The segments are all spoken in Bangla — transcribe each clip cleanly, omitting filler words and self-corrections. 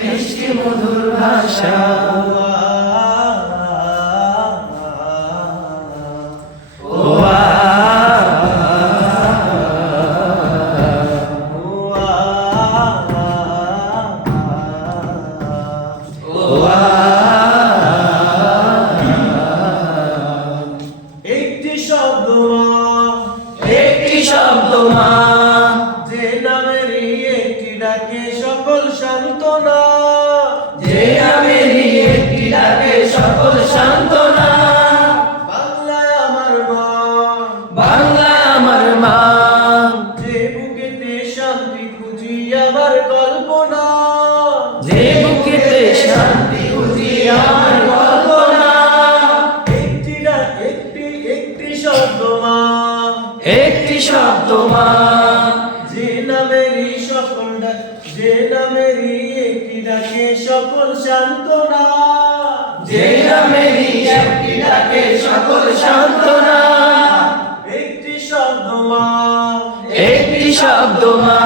মিষ্টি মধুর ভাষা। একটি শব্দ মা, যে নামেরই একটি ডাকে সকল সান্ত্বনা, যে নামেরই একটি ডাকে সকল সান্ত্বনা। বাংলায় আমার মা, বাংলায় আমার মা, যে বুকেতে শান্তি খুঁজি আমার কল্পনা, যে বুকেতে শান্তি খুঁজি আমার কল্পনা। একটি শব্দ মা, একটি শব্দ মা, যে নামেরই যে নামেরই একটি ডাকে সকল সান্ত্বনা, যে নামেরই একটি ডাকে সকল সান্ত্বনা। একটি শব্দ মা, একটি শব্দ মা,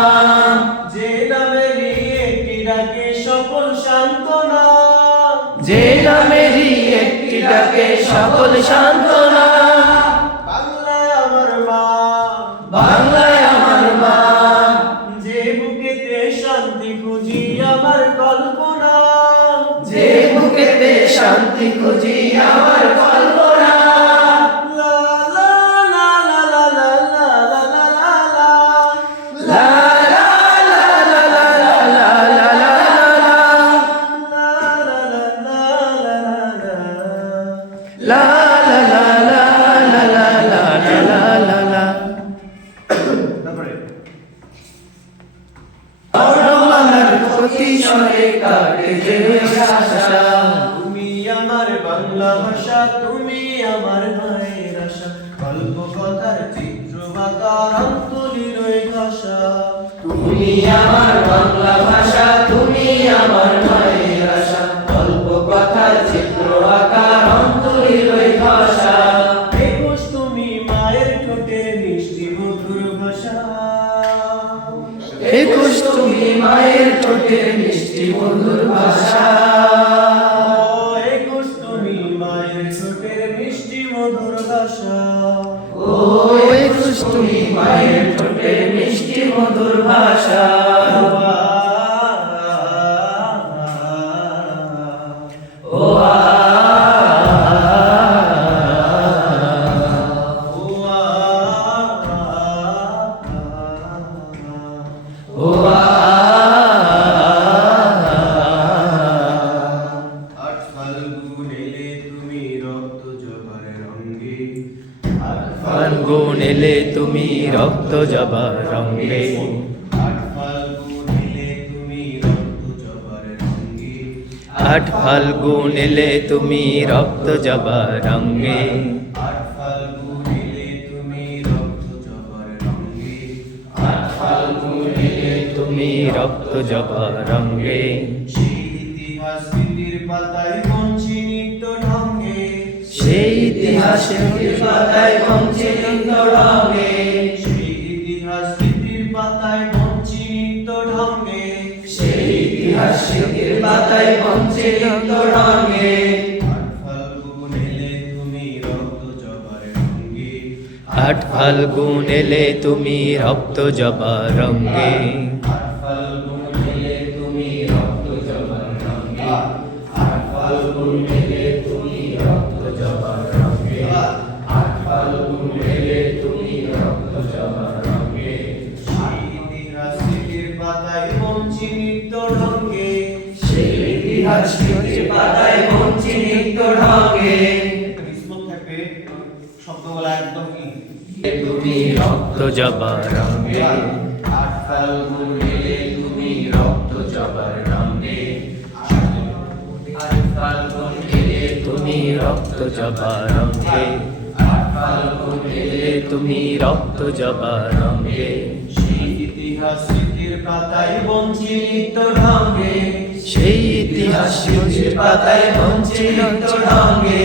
যে নামেরই একটি ডাকে সকল সান্ত্বনা, যে নামেরই একটি ডাকে সকল সান্ত্বনা। বাংলায় আমার মা, বাংলায় আমার মা, যে বুকেতে শান্তি খুঁজি আমার কল্পনা, যে বুকেতে শান্তি খুঁজি আমার কল্পনা। লা লা লা লা লা লা লা লা লা লা। লা লা লা লা লা লা লা লা লা লা। লা লা লা লা লা লা লা লা লা লা। বর্ণমালার প্রতিশরে কাটে যে আশা। তুমি আমার বাংলা ভাষা, তুমি আমার মায়ের আশা, গল্প কথার চিত্র বাতার অন্তলির ভাষা। তুমি আমার বাংলা ভাষা, তুমি আমার মায়ের আশা, গল্প কথার চিত্র আকার অন্তরীর ভাষা। একুশ তুমি মায়ের ঠোঁটে মিষ্টি মধুর ভাষা, একুশ তুমি মায়ের ঠোঁটের মিষ্টি মধুর ভাষা। একুশ তুমি মায়ের ঠোঁটের মিষ্টি মধুর ভাষা। ও একুশ তুমি মায়ের ঠোঁটের মিষ্টি মধুর ভাষা। ও ও আট ফাল্গুন এলে তুমি রক্ত জবার রঙ্গে, ফাল্গুন এলে তুমি রক্ত জবার রঙ্গে। আট ফাল্গুন এলে তুমি রক্ত জবার রঙ্গে, আট ফাল্গুন এলে তুমি রক্ত জবার রঙ্গে। আট ফাল্গুন এলে তুমি রক্ত জবার রঙ্গে, আট ফাল্গুন এলে তুমি রক্ত জবার রঙ্গে। সেই ইতিহাস স্মৃতির পাতায় বঞ্চি নিত্য ঢঙ্গে, সেই ইতিহাসের পাতায় বঞ্চে নিত্য ঢঙ্গে। সেই ইতিহাস স্মৃতির পাতায় বঞ্চি নিত্য ঢঙ্গে, সেই ইতিহাসের পাতায় বঞ্চে নিত্য ঢঙ্গে। আট ফাল্গুন এলে তুমি রক্ত জবার রঙ্গে, আট ফাল্গুন এলে তুমি রক্ত জবার রঙ্গে। আট ফাল্গুন এলে তুমি রক্ত জবার রঙ্গে, আট ফাল্গুন এলে তুমি রক্ত জবার রঙ্গে। আট ফাল্গুন এলে তুমি রক্ত জবার রঙ্গে। সেই ইতিহাস স্মৃতির পাতায় বঞ্চি নিত্য ঢঙ্গে, সেই ইতিহাসের পাতায় বঞ্চে নিত্য ঢঙ্গে। রিসপন্স থাকবে শব্দগুলো একদম কি তুমি রক্ত জবার রঙ্গে। আট ফাল্গুন এলে তুমি রক্ত জবার রঙ্গে। আট ফাল্গুন এলে তুমি রক্ত জবার রঙ্গে। আট ফাল্গুন এলে তুমি রক্ত জবার রঙ্গে। সেই ইতিহাস স্মৃতির পাতায় বঞ্চি নিত্য ঢঙ্গে, সেই ইতিহাস পাতায় বঞ্চে নিত্য ঢঙ্গে।